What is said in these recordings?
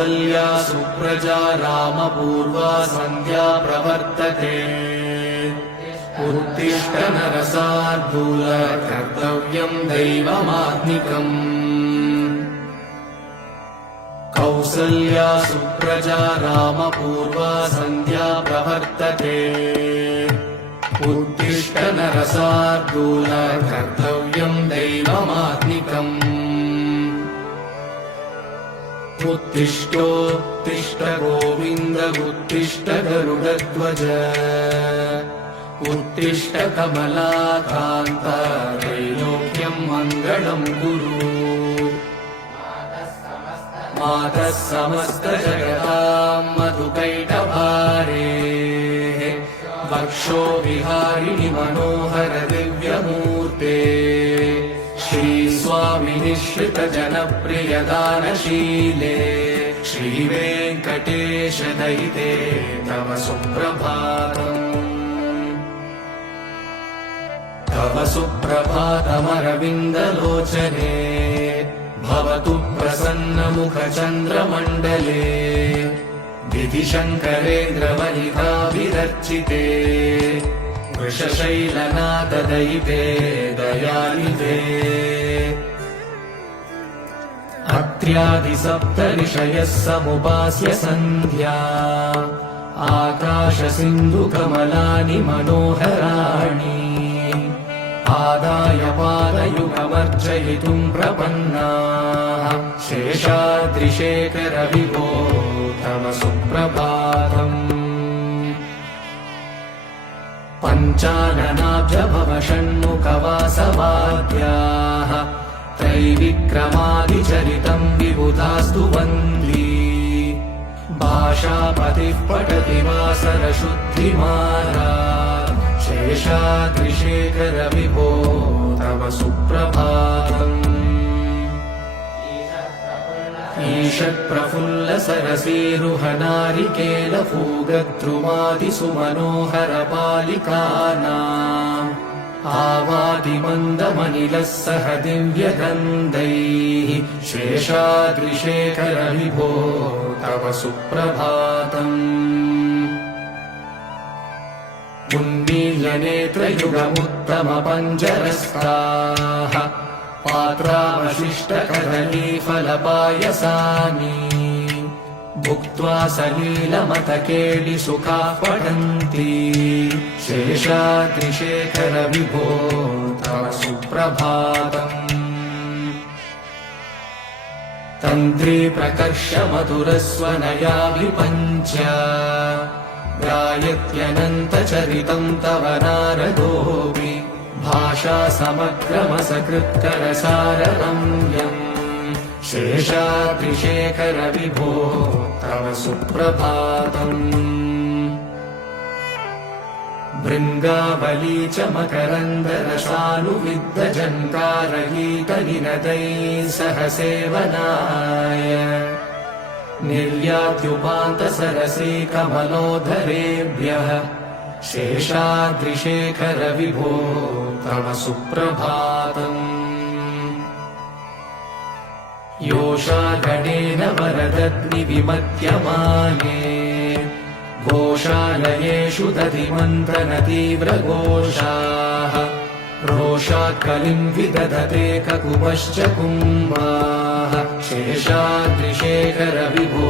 कौसल्या सुप्रजा रामपूर्वा सन्ध्या प्रवर्तते उत्तिष्ठ नरसार्दूल कर्तव्यं दैवमात्मिकम् कौसल्या सुप्रजा रामपूर्वा सन्ध्या प्रवर्तते उत्तिष्ठ नरसार्दूल कर्तव्यं दैवमात्मिकम् उत्तिष्ठोत्तिष्ठ गोविन्द उत्तिष्ठ गरुडध्वज उत्तिष्ठ कमलाकान्त त्रैलोक्यं मङ्गलं कुरु मातः समस्त जगतां मधुकैटभारे वक्षो विहारिणि मनोहर दिव्यमूर्ते श्रीस्वामि निःश्रित जनप्रिय दानशीले श्रीवेङ्कटेश दयिते तव सुप्रभातम् तव सुप्रभातमरविन्दलोचने भवतु प्रसन्नमुखचन्द्रमण्डले विधिशङ्करेन्द्रवनिताभिरर्चिते वृषशैलनाथदयिते दयानिधे अत्र्यादिसप्तऋषयः समुपास्य सन्ध्या आकाशसिन्धुकमलानि मनोहराणि आदाय पादयुगमर्चयितुं प्रपन्नाः शेषाद्रिशेखर विभो तव सुप्रभातम् पञ्चाननाब्जभव षण्मुखवासवाद्याः त्रैविक्रमादिचरितं विबुधास्तु वन्दी भाषापतिः पठति वासरशुद्धिमाला शेषाद्रिशेखर विभो तव सुप्रभातम् ईषत्प्रफुल्ल सरसीरुहनारिकेलफूगद्रुमादिसुमनोहर पालिकानाम् आवादिमन्दमनिलः सह दिव्यगन्धैः शेषाद्रिशेखर विभो तव सुप्रभातम् उन्मील्यनेत्रयुगमुत्तमपञ्जरस्ताः पात्रावशिष्टकदलीफलपायसानि भुक्त्वा सलीलमतकेलिसुखाः पठन्ति शेषाद्रिशेखर विभो तव सुप्रभातम् तन्त्री प्रकर्ष मधुरस्वनया विपञ्च गायत्यनन्तचरितं तव नारदोऽपि भाषा समग्रमसकृत्करसाररम्यम् शेषाद्रिशेखर विभो तव सुप्रभातम् भृङ्गावली च मकरन्दरसानुविद्धजन्कारगीतनिनदैः सह सेवनाय निर्यात्युपान्तसरसी कमलोदरेभ्यः शेषाद्रिशेखर विभो तव सुप्रभातम् योषागणेन वरदग्निविमध्यमाने घोषालयेषु दधिमन्थनतीव्रघोषाः रोषात्कलिं विदधते ककुपश्च कुम्भाः शेषाद्रिशेखर विभो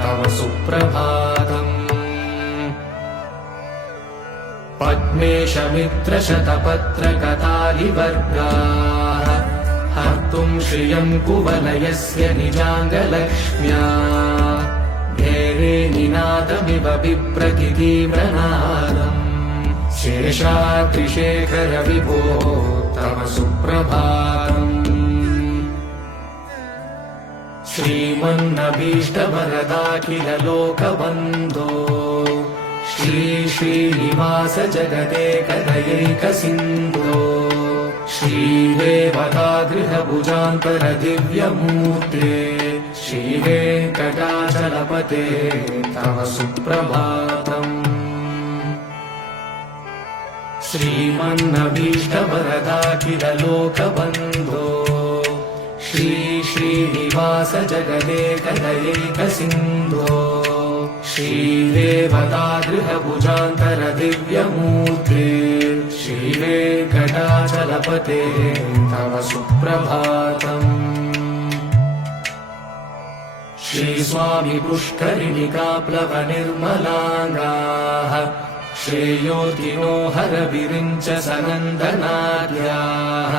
तव सुप्रभातम् पद्मेशमित्रशतपत्रकतालिवर्गाः हर्तुं श्रियं कुवलयस्य निजाङ्गलक्ष्म्या घेरे निनादमिव बिभ्रति तीव्रनादम् शेषाद्रिशेखर विभो तव सुप्रभातम् श्रीमन्नभीष्टवरदाखिल लोकबन्धो श्री श्रीनिवास जगदेकदयैकसिन्धो श्रीदेवतागृहभुजान्तर दिव्यमूर्ते श्रीवेङ्कटाचलपते तव सुप्रभातम् श्रीमन्नभीष्टवरदाखिल लोकबन्धो श्री श्रीनिवास जगदेकदयेक सिन्धो श्रीदेवतागृहभुजान्तर दिव्यमूर्ते श्रीवेङ्कटाचलपते तव सुप्रभातम्। श्रीस्वामी पुष्करिणिकाप्लवनिर्मलाङ्गाः श्रेयोतिनो हरविरिञ्च सनन्दनाद्याः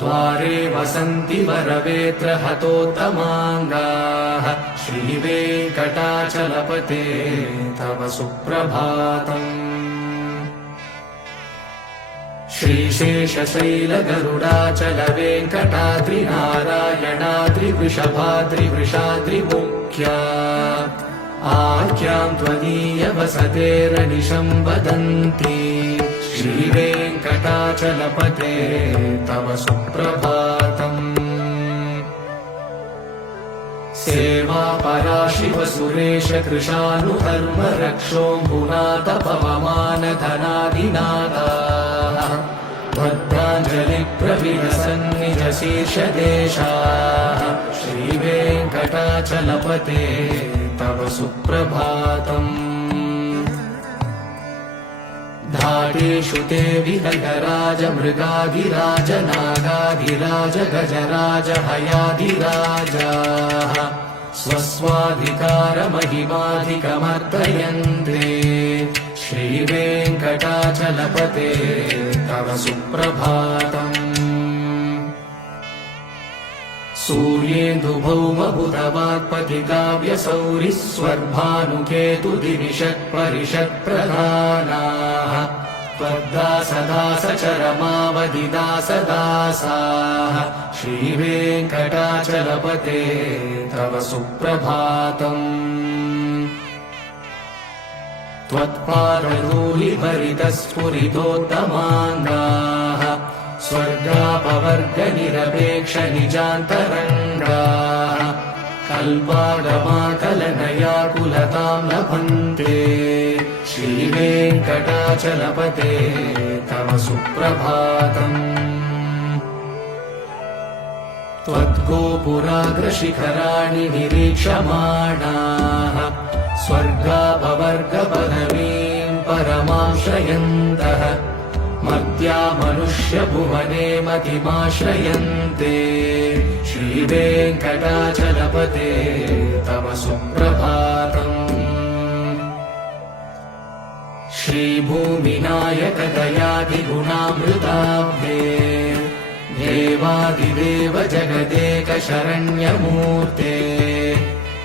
द्वारे वसन्ति वरवेत्र हतोत्तमाङ्गाः श्रीवेङ्कटाचलपते तव सुप्रभातम्। श्रीशेषशैलगरुडाचल वेङ्कटाद्रिनारायणाद्रिवृषभाद्रिवृषाद्रिमुख्या आख्यां त्वदीय वसतेरनिशं वदन्ति श्रीवेङ्कटाचलपते तव सुप्रभातम्। सेवा पराशिव सुरेश कृशानुधर्म रक्षोऽम्बुनाथ पवमान धनादिनादाः भद्राञ्जलि प्रविलसन्निज शीर्षदेशाः श्रीवेङ्कटाचलपते तव सुप्रभातम्। धाटेषु ते विहगराज मृगाधिराज नागाधिराज गजराज हयाधिराजाः स्वस्वाधिकारमहिमाधिकमर्दयन्ते श्रीवेङ्कटाचलपते तव सुप्रभातम्। सूर्येन्दुभौमबुधवाक्पतिकाव्यसौरिस्वर्भानुकेतुदिविषत्परिषत्प्रधानाः त्वद्दासदासचरमावदिदासदासाः श्रीवेङ्कटाचलपते तव सुप्रभातम्। त्वत्पादधूलिभरितस्फुरितोत्तमाङ्गाः स्वर्गापवर्गनिरपेक्ष निजान्तरङ्गाः कल्पागमाकलनयाकुलतां लभन्ते श्रीवेङ्कटाचलपते तव सुप्रभातम्। त्वद्गोपुराग्रशिखराणि निरीक्षमाणाः स्वर्गापवर्गपदवीं परमाश्रयन्तः मर्त्या मनुष्यभुवने मतिमाश्रयन्ते श्रीवेङ्कटाचलपते तव सुप्रभातम्। श्रीभूमिनायक दयादिगुणामृताब्धे देवादिदेव जगदेक शरण्यमूर्ते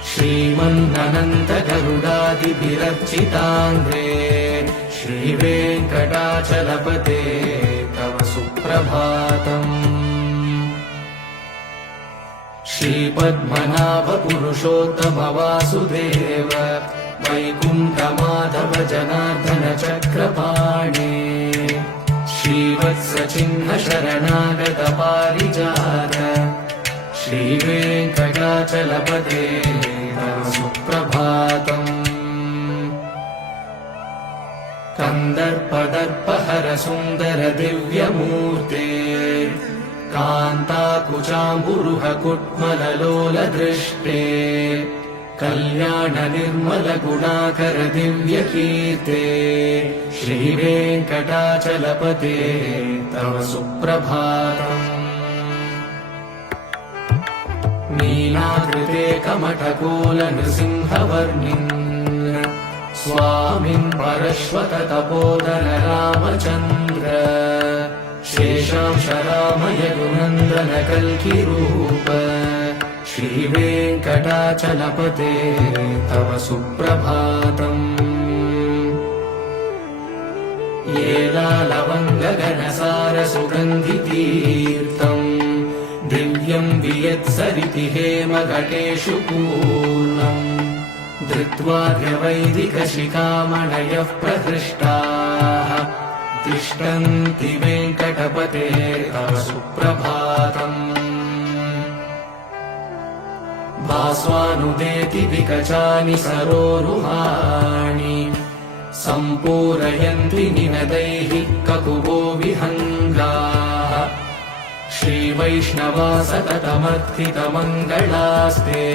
श्रीमन्ननन्त गरुडादिभिरर्चिताङ्घ्रे श्रीवेङ्कटाचलपते तव सुप्रभातम्। श्रीपद्मनाभ पुरुषोत्तम वासुदेव वैकुण्ठमाधव जनार्दन चक्रपाणे श्रीवत्सचिह्न शरणागत पारिजात श्रीवेङ्कटाचलपते तव सुप्रभातम्। कन्दर्पदर्पहर सुन्दर दिव्यमूर्ते कान्ताकुचाम्बुरुह कुट्मललोलदृष्टे कल्याण निर्मल गुणाकर दिव्यकीर्ते श्रीवेङ्कटाचलपते तव सुप्रभातम्। नीलाकृते कमठकोल नृसिंहवर्णिन् स्वामिन् परश्वत तपोधन रामचन्द्र शेषांश रामय गुनन्दन कल्किरूप श्रीवेङ्कटाचलपते तव सुप्रभातम्। येलालवङ्गगणसार सुगन्धितीर्थम् दिव्यं वियत्सरिति हेमघटेषु पूर्णम् धृत्वाद्यवैदिकशिखामणयः प्रहृष्टाः तिष्ठन्ति वेङ्कटपते तव सुप्रभातम्। भास्वानुदेति विकचानि सरोरुहाणि सम्पूरयन्ति निनदैः ककुवो विहङ्गाः श्रीवत्सचिह्न श्रीवैष्णवा सततमर्थितमङ्गलास्ते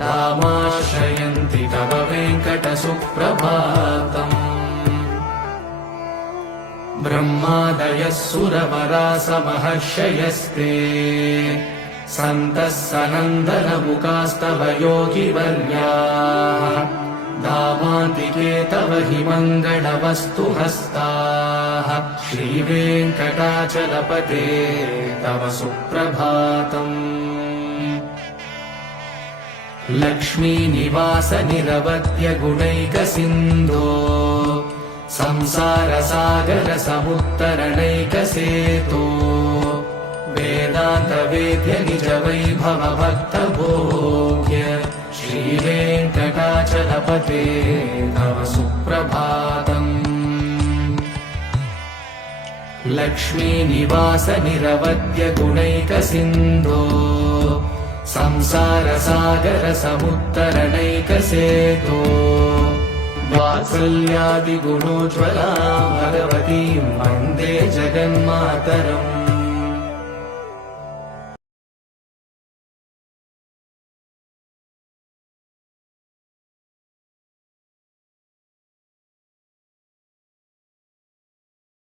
नामाश्रयन्ति तव वेङ्कटसुप्रभातम् ब्रह्मादयः सुरवरासमहर्षयस्ते सन्तः सनन्दनमुखास्तव योगिवर्याः दामान्तिके तव हि मङ्गलवस्तुहस्ताः श्रीवेङ्कटाचलपते तव सुप्रभातम् लक्ष्मीनिवास निरवध्य गुणैकसिन्धो संसारसागर समुत्तरणैकसेतो वेदान्तवेद्य निज वैभव भक्तभोग्य श्रीवेङ्कटाचलपते तव सुप्रभातम् लक्ष्मीनिवास निरवध्य गुणैकसिन्धो संसारसागर समुत्तरणैकसेतो वात्सल्यादिगुणोज्ज्वलां भगवतीं वन्दे जगन्मातरम्